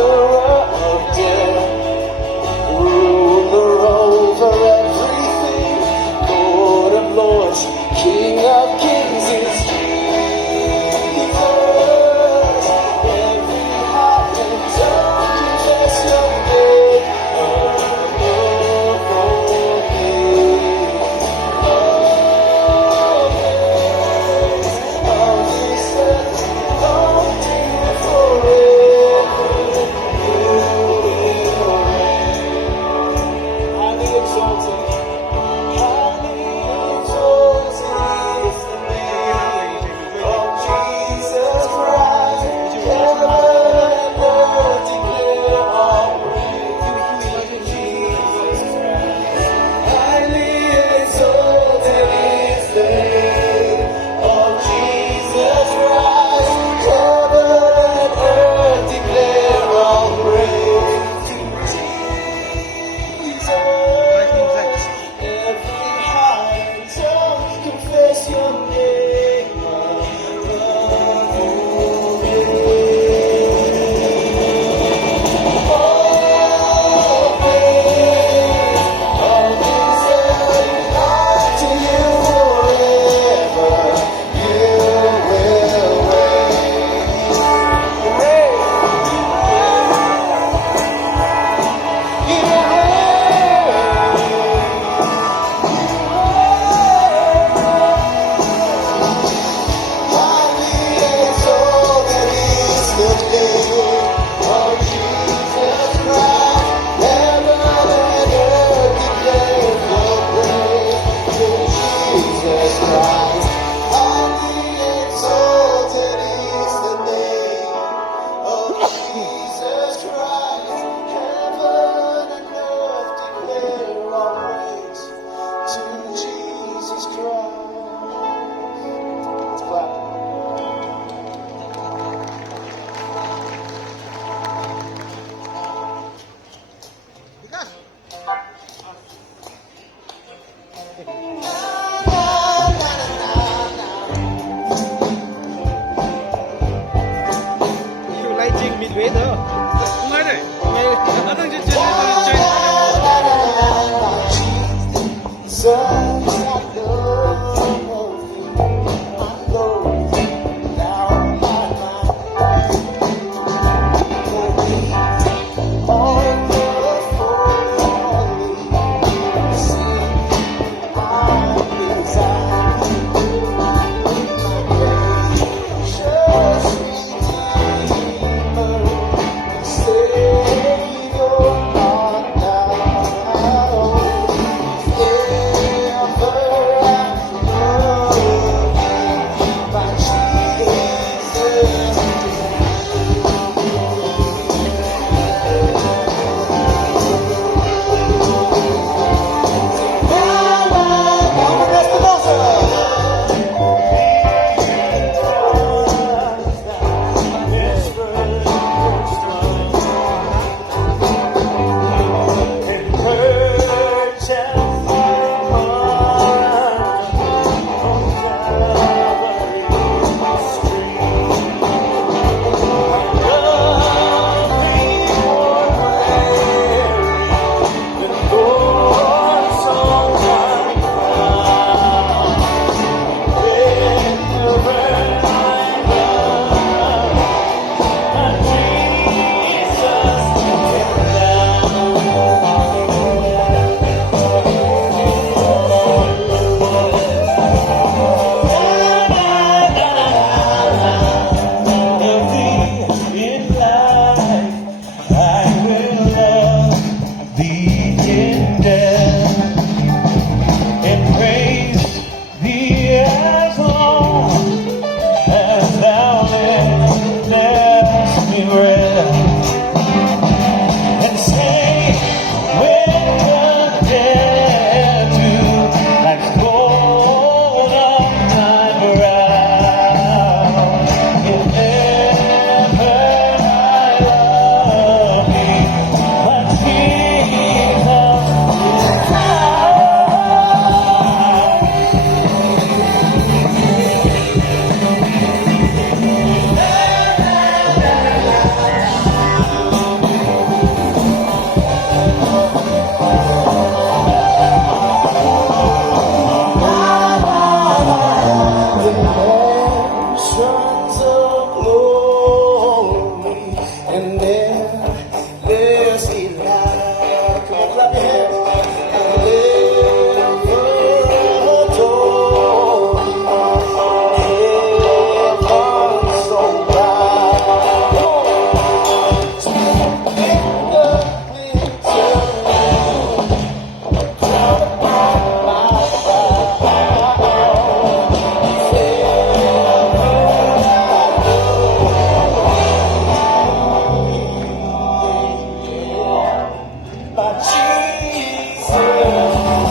conqueror of death, ruler over everything, Lord of lords, King of kings is Jesus. Every heart and tongue confess your name above all names. All names of this earth belong to you forever. You will reign. Highly exalted, highly exalted is the name of Jesus Christ. Heaven and earth declare all praise to Jesus Christ. Highly exalted is the name of Jesus Christ. Heaven and earth declare all praise to Jesus. Every heart and tongue confess your name above all names. All praise, all this earth belongs to you forever. You will reign. You will Highly exalted is the name of Jesus Christ. Heaven and earth declare your praise to Jesus Christ. Highly exalted is the name of Jesus Christ. Heaven and earth declare our praise to Jesus Christ. Let's clap. Yêu lighting midway đó. Không ai đấy. Mày ở đang chơi chơi chơi chơi